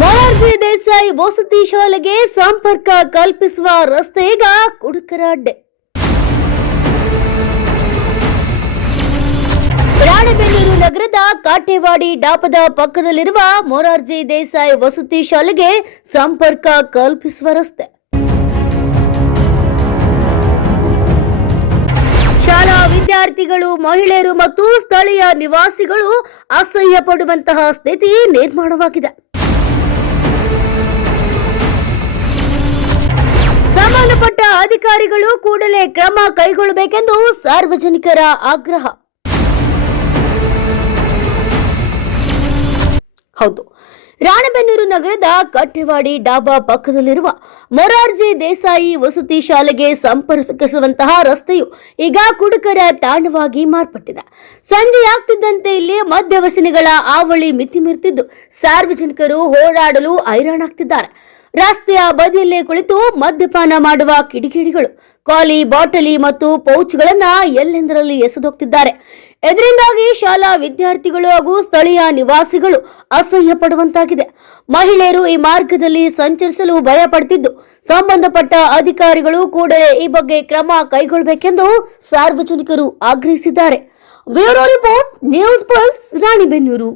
ಮೊರಾರ್ಜಿ ದೇಸಾಯಿ ವಸತಿ ಶಾಲೆಗೆ ಸಂಪರ್ಕ ಕಲ್ಪಿಸುವ ರಸ್ತೆ ಈಗ ಕುಡುಕರ ಅಡ್ಡೆ. ರಾಣೆಬೆನ್ನೂರು ನಗರದ ಕಾಟೇವಾಡಿ ಡಾಪದ ಪಕ್ಕದಲ್ಲಿರುವ ಮೊರಾರ್ಜಿ ದೇಸಾಯಿ ವಸತಿ ಶಾಲೆಗೆ ಸಂಪರ್ಕ ಕಲ್ಪಿಸುವ ರಸ್ತೆ. ಶಾಲಾ ವಿದ್ಯಾರ್ಥಿಗಳು, ಮಹಿಳೆಯರು ಮತ್ತು ಸ್ಥಳೀಯ ನಿವಾಸಿಗಳು ಅಸಹ್ಯ ಪಡುವಂತಹ ಸ್ಥಿತಿ ನಿರ್ಮಾಣವಾಗಿದೆ. ಸಂಬಂಧಪಟ್ಟ ಅಧಿಕಾರಿಗಳು ಕೂಡಲೇ ಕ್ರಮ ಕೈಗೊಳ್ಳಬೇಕೆಂದು ಸಾರ್ವಜನಿಕರ ಆಗ್ರಹ. ಹೌದು, ರಾಣೆಬೆನ್ನೂರು ನಗರದ ಕಟ್ಟೆವಾಡಿ ಡಾಬಾ ಪಕ್ಕದಲ್ಲಿರುವ ಮೊರಾರ್ಜಿ ದೇಸಾಯಿ ವಸತಿ ಶಾಲೆಗೆ ಸಂಪರ್ಕಿಸುವಂತಹ ರಸ್ತೆಯು ಈಗ ಕುಡುಕರ ತಾಣವಾಗಿ ಮಾರ್ಪಟ್ಟಿದೆ. ಸಂಜೆಯಾಗ್ತಿದ್ದಂತೆ ಇಲ್ಲಿ ಮದ್ಯವ್ಯಸನಿಗಳ ಆವಳಿ ಮಿತಿಮೀರ್ತಿದ್ದು ಸಾರ್ವಜನಿಕರು ಓಡಾಡಲು ಹೈರಾಣಾಗ್ತಿದ್ದಾರೆ. ರಸ್ತೆಯ ಬದಿಯಲ್ಲೇ ಕುಳಿತು ಮದ್ಯಪಾನ ಮಾಡುವ ಕಿಡಿಗೇಡಿಗಳು ಖಾಲಿ ಬಾಟಲಿ ಮತ್ತು ಪೌಚ್ಗಳನ್ನ ಎಲ್ಲೆಂದರಲ್ಲಿ ಎಸೆದೋಗ್ತಿದ್ದಾರೆ. ಇದರಿಂದಾಗಿ ಶಾಲಾ ವಿದ್ಯಾರ್ಥಿಗಳು ಹಾಗೂ ಸ್ಥಳೀಯ ನಿವಾಸಿಗಳು ಅಸಹ್ಯ ಪಡುವಂತಾಗಿದೆ. ಮಹಿಳೆಯರು ಈ ಮಾರ್ಗದಲ್ಲಿ ಸಂಚರಿಸಲು ಭಯ ಪಡುತ್ತಿದ್ದು ಸಂಬಂಧಪಟ್ಟ ಅಧಿಕಾರಿಗಳು ಕೂಡಲೇ ಈ ಬಗ್ಗೆ ಕ್ರಮ ಕೈಗೊಳ್ಳಬೇಕೆಂದು ಸಾರ್ವಜನಿಕರು ಆಗ್ರಹಿಸಿದ್ದಾರೆ. Bureau report, news pulse, Ranebennur.